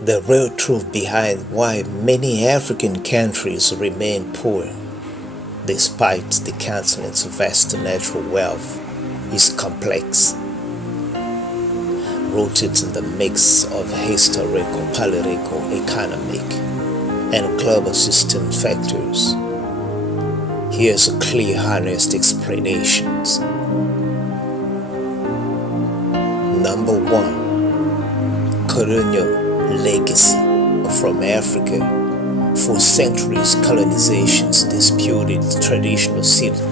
The real truth behind why many African countries remain poor, despite the continent's vast natural wealth, is complex, rooted in the mix of historical, political, economic, and global system factors. Here's a clear, honest explanation. Number 1. Colonial legacy from Africa. For centuries, colonizations disputed traditional cities,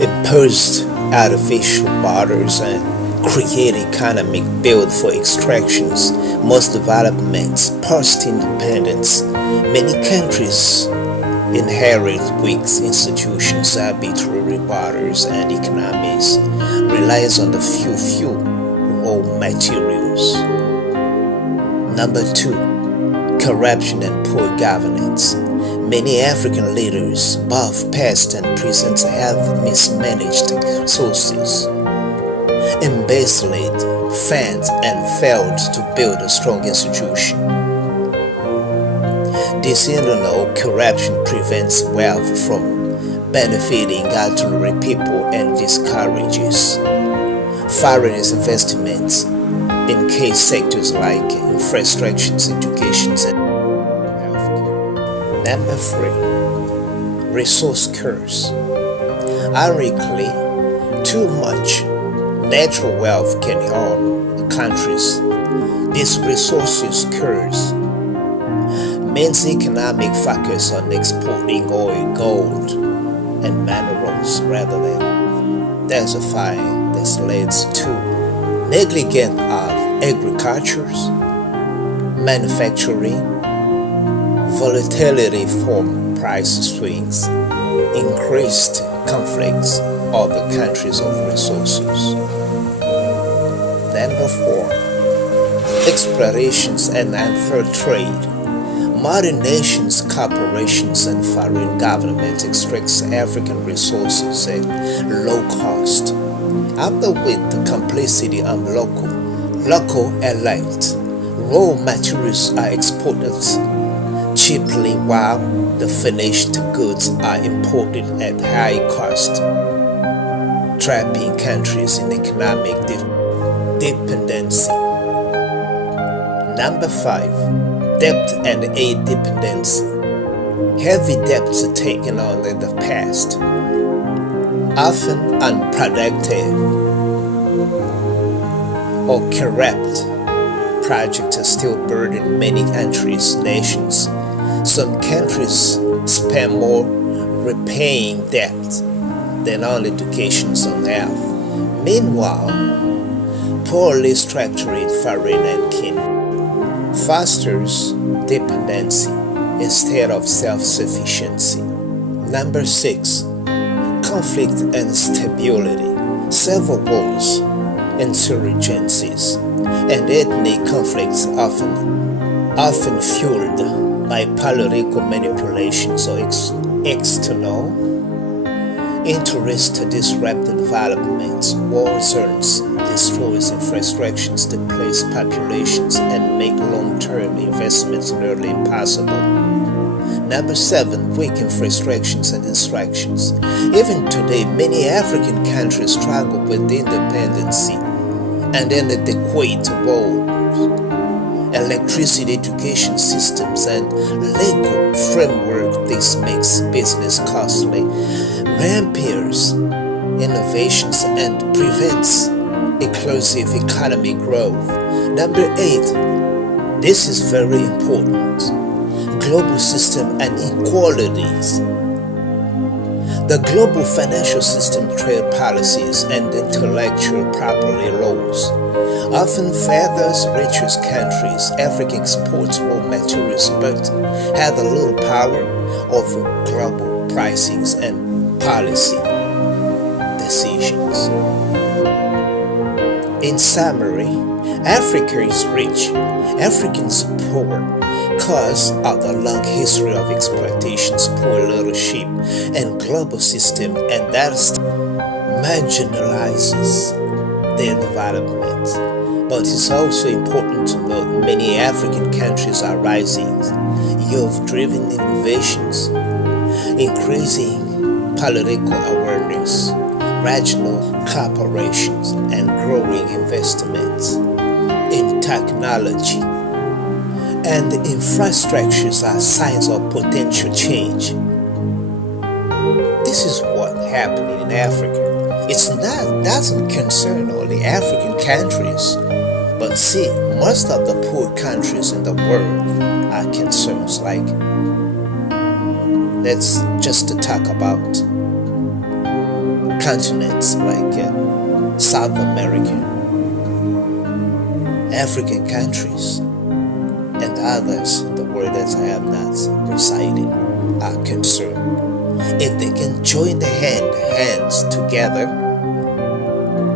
imposed artificial borders, and created economic built for extractions. Most developments post-independence, many countries inherit weak institutions, arbitrary borders, and economies relies on the few raw materials. Number 2. Corruption and poor governance. Many African leaders, both past and present, have mismanaged resources, embezzled funds, and failed to build a strong institution. This internal corruption prevents wealth from benefiting ordinary people and discourages foreign investments in key sectors like infrastructure, education, and healthcare. Number 3. Resource curse. Ironically, too much natural wealth can harm countries. This resources curse means economic focus on exporting oil, gold, and minerals rather than diversifying. This leads to negligence of agriculture, manufacturing, volatility from price swings, increased conflicts over countries of resources. Number 4. Explorations and unfair trade. Modern nations, corporations, and foreign governments extract African resources at low cost, often with the complicity of local elites. Raw materials are exported cheaply while the finished goods are imported at high cost, trapping countries in economic dependency. Number 5. Debt and aid dependency. Heavy debts taken on in the past, often unproductive or corrupt projects, still burden many countries, nations. Some countries spend more repaying debt than on education and health. Meanwhile, poorly structured foreign and kin fosters dependency instead of self-sufficiency. Number 6. Conflict and instability. Civil wars, insurgencies, and ethnic conflicts often fueled by political manipulations or external interest disrupt developments. War zones destroys infrastructures, displace populations, and make long-term investments nearly impossible. Number 7. Weak infrastructures and distractions. Even today, many African countries struggle with independency and inadequate roads, electricity, education systems, and legal framework. This makes business costly, rampiers innovations, and prevents inclusive economic growth. Number 8. This is very important. Global system and inequalities. The global financial system, trade policies, and intellectual property laws often favors richest countries. Africa exports raw materials but have a little power over global pricings and policy decisions. In summary, Africa is rich, Africans poor, because of the long history of exploitations, poor leadership, and global system, and that marginalizes their development. But it's also important to note many African countries are rising. Youth-driven innovations, increasing political awareness, regional cooperations, and growing investments in technology and infrastructures are signs of potential change. This is what happening in Africa. Doesn't concern only African countries, but see, most of the poor countries in the world are concerns like, let's just talk about continents like South America, African countries, and others in the world that I have not resided are concerned. If they can join their hands together,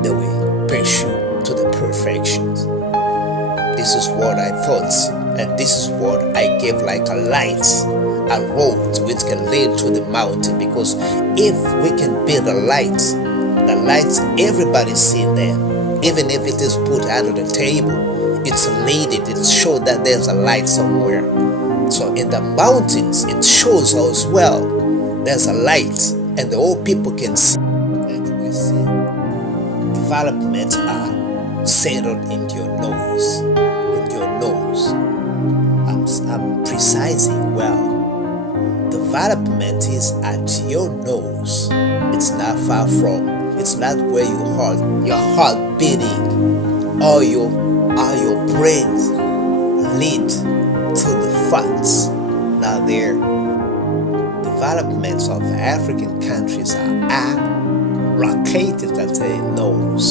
they will pursue to the perfections. This is what I thought, and this is what I gave like a light, a road which can lead to the mountain. Because if we can build a light, the lights everybody see them, even if it is put under the table, it's leaded, it shows that there's a light somewhere. So in the mountains, it shows as well there's a light, and the old people can see. And we see developments are settled in your nose. In your nose. I'm precising well. Development is at your nose. It's not far from. It's not where your heart beating, or your brains lead to the facts. Now there. Developments of African countries are located at their nose.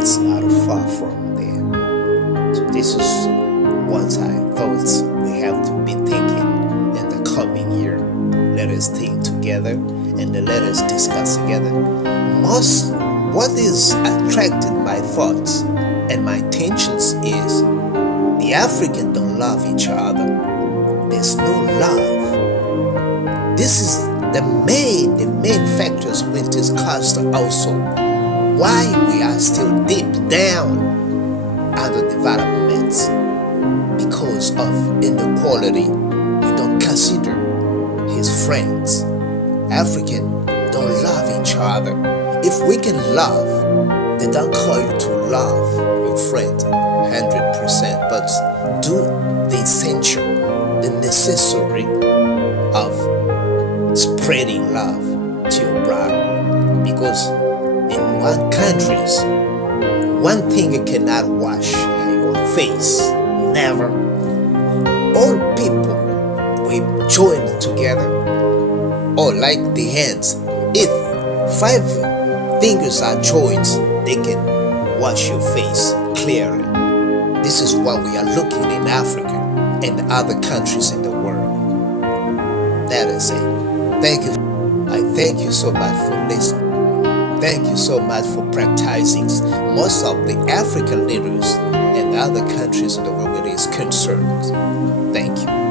It's not far from there. So this is what I thought we have to be thinking in the coming year. Let us think together and let us discuss together. What is attracted my thoughts and my intentions is the African don't love each other. There's no love. This is the main factors which discussed also why we are still deep down under development, because of inequality. We don't consider his friends. African don't love each other. If we can love, they don't call you to love your friend 100%, but do the essential, the necessary of spreading love to your brother. Because in one countries, one thing you cannot wash your face. Never. All people will join together, or like the hands. If 5 fingers are joined, they can wash your face clearly. This is what we are looking in Africa and other countries in the world. That is it. Thank you. I thank you so much for listening. Thank you so much for practicing. Most of the African leaders and other countries in the world is concerned. Thank you.